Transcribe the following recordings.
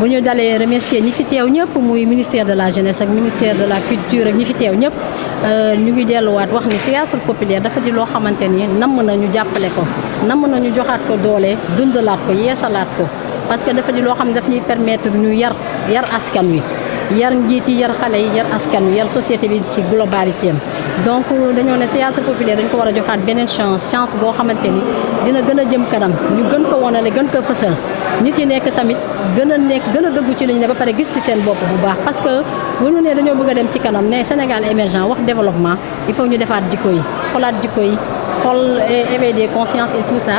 bu ñu dalee remercier ñi fi teew ñëpp muy ministère de la jeunesse ak ministère de la culture ak ñi fi teew ñëpp ñu ngi delluwaat wax ni théâtre populaire dafa di loo xamante ni namm nañu jàppale ko namm nañu joxaat ko doole dundalaat ko yeesalaat ko parce que dafa di loo xam ne daf ñuy permettre ñu yar askan wi yar njiit yi yar xale yi yar askan wi yar société bi ci globalité am donc dañoo ne théâtre populaire dañ ko war a joxaat beneen chance boo xamante ni dina gën a jëm kanam ñu gën ko wonale gën ko fësal ñi ci nekk tamit gën a dëggu ci li ñu ne ba pare gis ci seen bopp bu baax parce que bu ñu nee dañoo bëgg a dem ci kanam ne Sénégal émergent wax développement il faut ñu defaat jikko yi xolaat jikko yi xool éveil des consciences et tout ça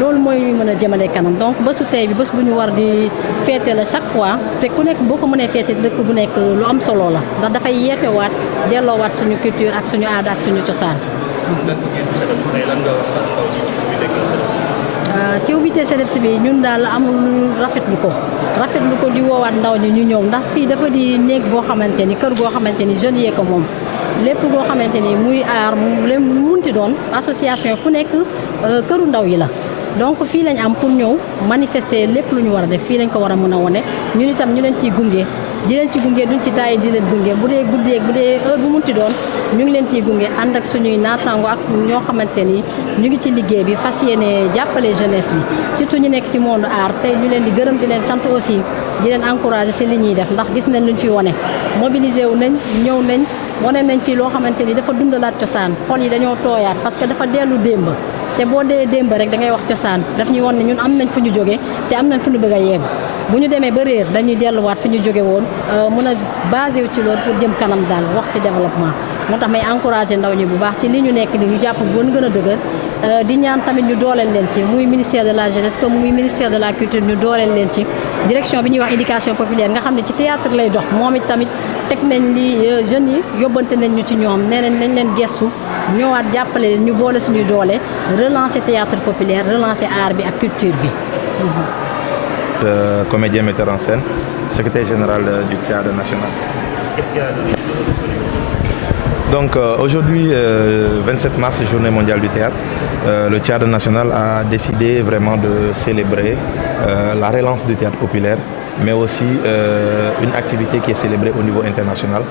loolu mooy mën a jëmale kanam donc bésu tey bi bés bu ñu war di féete la chaque fois te ku nekk boo ko mënee féete dëkk bu nekk lu am solo la ndax dafay yeetewaat delloowaat suñu culture ak suñu aada ak suñu cosaan. ci ubbite CDEPS bi ñun daal amul rafetlu ko di woowaat ndaw ñi ñu ñëw ndax fii dafa di néeg boo xamante ni kër goo xamante ni jeunes yee ko moom lépp goo xamante ni muy aar mu munti doon association fu nekk këru ndaw yi la donc fii lañ am pour ñëw manifester lépp lu ñu war a def fii lañ ko war a mën a wone ñun itam ñu leen ciy gunge di leen ci gunge duñ ci tàyyi di leen gunge bu dee guddeeg bu dee heure bu munti doon ñu ngi leen ciy gunge ànd ak suñuy naataango ak ñoo xamante ni ñu ngi ci liggéey bi fas yéene jàppale jeunesse bi surtout ñu nekk ci monde art tey ñu leen di gërëm di leen sant aussi di leen encourager ci li ñuy def ndax gis nañ luñ fi wone mobiliser wu nañ ñëw nañ wane nañ fi loo xamante ni dafa dundalaat cosaan xol yi dañoo tooyaat parce que dafa dellu démb te boo dee démb rek da ngay wax cosaan daf ñuy won ne ñun am nañ fu ñu jóge te am nañ fu ñu bëgg a yegg bu ñu demee ba réer dañuy delluwaat fi ñu jóge woon mun a basé wu ci loolu pour jëm kanam daal wax ci développement moo tax may encouragé ndaw ñi bu baax ci li ñu nekk ni ñu jàpp bon gën a dëgër di ñaan tamit ñu dooleel leen ci muy ministère de la jeunesse comme muy ministère de la culture ñu dooleel leen ci direction bi ñuy wax éducation populaire nga xam ne ci théâtre lay dox moom it tamit teg nañ li jeunes yi yóbbante nañ ñu ci ñoom nee nañ nañ leen gestu ñëwaat jàppale leen ñu boole suñuy doole relancer théâtre populaire relancer art bi ak culture bi. Comédien metteur en scène, secrétaire général du Théâtre national. Qu'est-ce qu'il y a Donc aujourd'hui, 27 mars, journée mondiale du théâtre, le Théâtre national a décidé vraiment de célébrer la relance du théâtre populaire, mais aussi une activité qui est célébrée au niveau international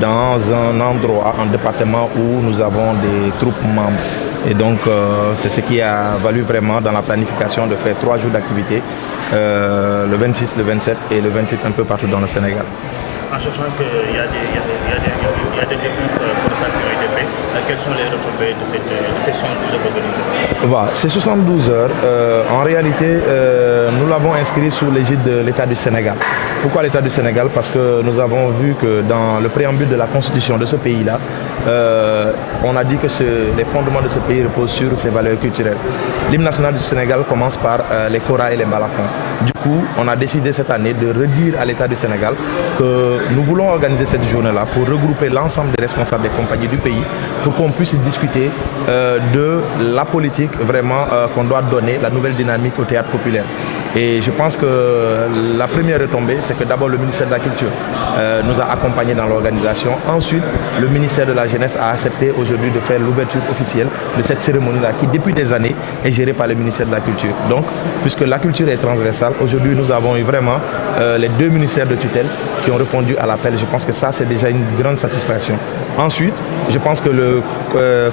dans un endroit, un département où nous avons des troupes membres. Et donc c'est ce qui a valu vraiment dans la planification de faire 3 jours d'activité, le 26, le 27 et le 28 un peu partout dans le Sénégal. En sachant qu'il y a des dépenses colossales qui ont été faites, quelles sont les retombées de ces 72 heures organisées? Voilà, ces 72 heures, en réalité, nous l'avons inscrit sous l'égide de l'État du Sénégal. Pourquoi l'État du Sénégal? Parce que nous avons vu que dans le préambule de la constitution de ce pays-là, on a dit que les fondements de ce pays reposent sur ses valeurs culturelles. L'hymne national du Sénégal commence par les koras et les balafons. Du coup, on a décidé cette année de redire à l'État du Sénégal que nous voulons organiser cette journée-là pour regrouper l'ensemble des responsables des compagnies du pays pour qu'on puisse discuter de la politique vraiment qu'on doit donner, la nouvelle dynamique au théâtre populaire. Et je pense que la première retombée, c'est que d'abord le ministère de la Culture nous a accompagnés dans l'organisation. Ensuite, le ministère de la Jeunesse a accepté aujourd'hui de faire l'ouverture officielle de cette cérémonie-là qui, depuis des années, est gérée par le ministère de la Culture. Donc, puisque la culture est transversale, aujourd'hui nous avons eu vraiment les 2 ministères de tutelle qui ont répondu à l'appel. Je pense que ça, c'est déjà une grande satisfaction. Ensuite, je pense que le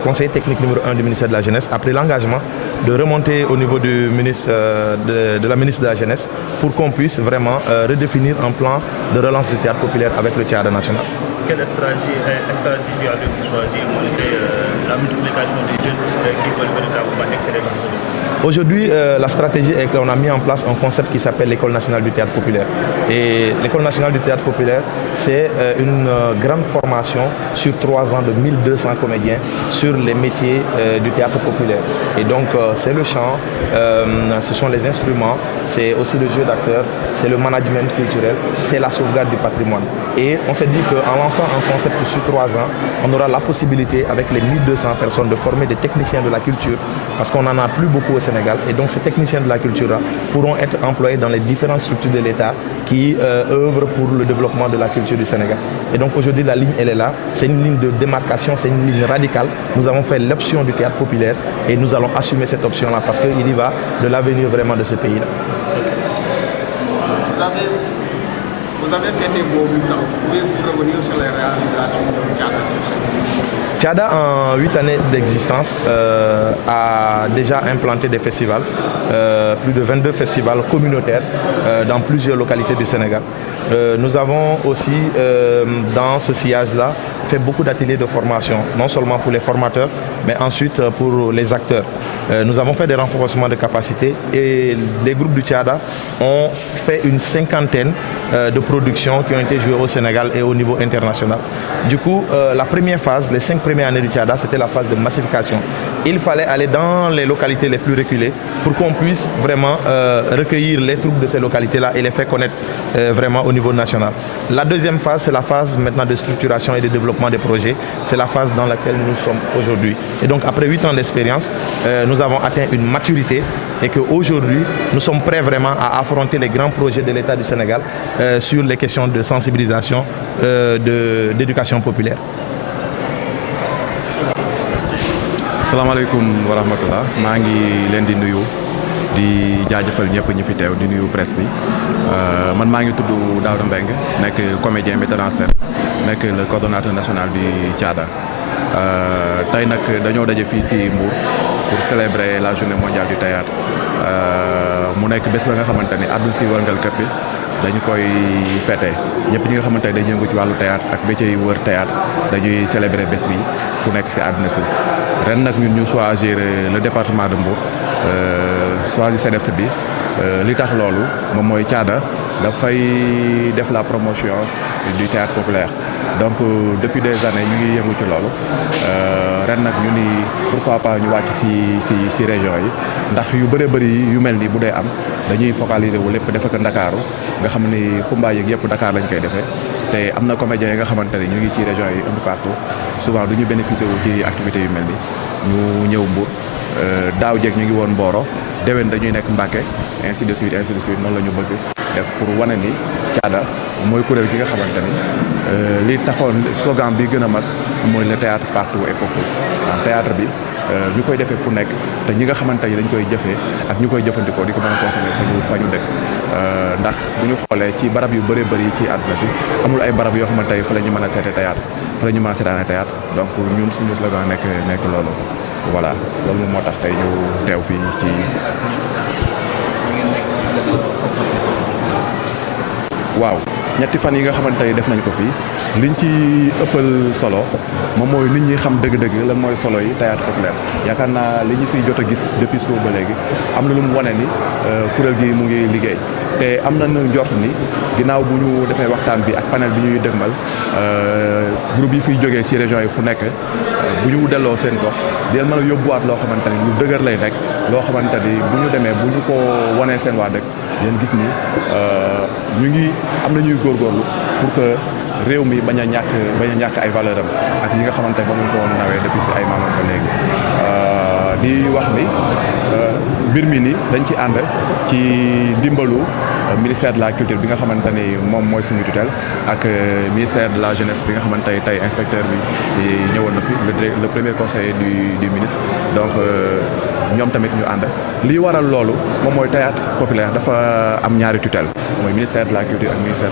conseiller technique numéro 1 du ministère de la Jeunesse a pris l'engagement de remonter au niveau du ministre, de la ministre de la Jeunesse pour qu'on puisse vraiment redéfinir un plan de relance du théâtre populaire avec le Théâtre national. Quelle stratégie avez-vous choisi malgré la multiplication des jeunes qui veulent véritablement exceller dans ce domaine? Aujourd'hui, la stratégie est qu'on a mis en place un concept qui s'appelle l'École nationale du théâtre populaire. Et l'École nationale du théâtre populaire, c'est une grande formation sur 3 ans de 1200 comédiens sur les métiers du théâtre populaire. Et donc, c'est le chant, ce sont les instruments, c'est aussi le jeu d'acteur, c'est le management culturel, c'est la sauvegarde du patrimoine. Et on s'est dit qu'en lançant un concept sur 3 ans, on aura la possibilité, avec les 1200 personnes, de former des techniciens de la culture, parce qu'on n'en a plus beaucoup au Sénégal. Et donc ces techniciens de la culture pourront être employés dans les différentes structures de l'État qui œuvrent pour le développement de la culture du Sénégal. Et donc aujourd'hui la ligne elle est là, c'est une ligne de démarcation, c'est une ligne radicale. Nous avons fait l'option du théâtre populaire et nous allons assumer cette option-là parce qu'il y va de l'avenir vraiment de ce pays-là. vous avez fêté vos 8 ans. Pouvez-vous revenir sur les réalisations de Tchada sur ce? Tchada, en 8 années d'existence, a déjà implanté des festivals, plus de 22 festivals communautaires dans plusieurs localités du Sénégal. Nous avons aussi, dans ce sillage-là, fait beaucoup d'ateliers de formation, non seulement pour les formateurs, mais ensuite pour les acteurs. Nous avons fait des renforcements de capacités et les groupes du Tchada ont fait une 50aine de productions qui ont été jouées au Sénégal et au niveau international. Du coup, la première phase, les 5 premières années du Tchada, c'était la phase de massification. Il fallait aller dans les localités les plus reculées pour qu'on puisse vraiment recueillir les troupes de ces localités-là et les faire connaître vraiment au niveau national. La deuxième phase, c'est la phase maintenant de structuration et de développement des projets. C'est la phase dans laquelle nous sommes aujourd'hui. Et donc, après 8 ans d'expérience, nous avons atteint une maturité et qu'aujourd'hui, nous sommes prêts vraiment à affronter les grands projets de l'État du Sénégal sur les questions de sensibilisation, d'éducation populaire. Salaamaaleykum wa rahmatullah, maa ngi leen di nuyu di jaajëfal ñëpp ñi fi teew di nuyu presse bi man maa ngi tudd Daouda Mbengue nekk comédien metteur en scène nekk le coordonnateur national du Tchada tey nag dañoo daje fii ci Mbour pour célébrer la journée mondiale du théâtre mu nekk bés ba nga xamante ni àdduna si wërngal këpp bi dañu koy fêter ñëpp ñi nga xamante ne dañuy yëngu ci wàllu théâtre ak métier yi wër théâtre dañuy célébrer bés bi fu nekk ci àdduna si ren nag ñun ñu choisir le département de Mbour choisir CDEPS bi li tax loolu moom mooy Tchada dafay def la promotion du théâtre populaire donc depuis des années ñu ngi yëngu ci loolu ren nag ñu ni pourquoi pas ñu wàcc ci région yi ndax yu bëree bëri yu mel ni bu dee am dañuy focaliser wu lépp defe ko Ndakaaru nga xam ni kumbaay yeeg yëpp Dakar lañ koy defee te am na comédiens yi nga xamante ni ñu ngi ci région yi un peu partout souvent du ñu bénéficier wu ci activités yu mel ni ñu ñëw Mbour daaw jeeg ñu ngi woon Mboro déwén dañuy nekk Mbacké ainsi de suite noonu la ñu bëgg def pour wane ni Tchada mooy kuréel gi nga xamante ni li taxoon slogan bi gën a mag mooy le théâtre partout et pour tous en théâtre bi ñu koy defee fu nekk te ñi nga xamante ni dañ koy jëfee ak ñu koy jëfandikoo di ko mën a consommer fa ñu dëkk ndax bu ñu xoolee ci barab yu bëree bëri ci àdduna si amul ay barab yoo xamante ni fa la ñu mën a seete théâtre fa la ñu mën a seetaane théâtre donc ñun suñu slogan nekk loolu voilà loolu moom moo tax tey ñu teew fii ci waaw ñetti fan yi nga xamante ni def nañ ko fii liñ ci ëppal solo moom mooy nit ñi xam dëgg-dëgg lan mooy solo yi théâtre populaire yaakaar naa li ñu fiy jot a gis depuis suba ba léegi am na lu mu wane ni kuréel gi mu ngi liggéey te am na njort ni ginnaaw bu ñu defee waxtaan bi ak panel bi ñuy dëgmal groupe yi fiy jógee ci région yi fu nekk bu ñu delloo seen gox di leen mën a yóbbuwaat loo xamante ni lu dëgër lay nekk loo xamante ni bu ñu demee bu ñu ko wanee seen waa dëkk yéen gis ni ñu ngi am na ñuy góorgóorlu pour que réew mi bañ a ñàkk ay valeur am ak yi nga xamante ne moom lañ ko nawee depuis si ay maamam ba léegi di wax ni mbir mi ni dañ ci ànd ci ndimbalu ministère de la culture bi nga xamante ni moom mooy suñu tutelle ak ministère de la jeunesse bi nga xamante ni tey inspecteur bi ñëwoon na fi le premier conseiller du ministre donc ñoom tamit ñu ànd lii waral loolu moom mooy théâtre populaire dafa am ñaari tutelle mooy ministère de la culture ak ministère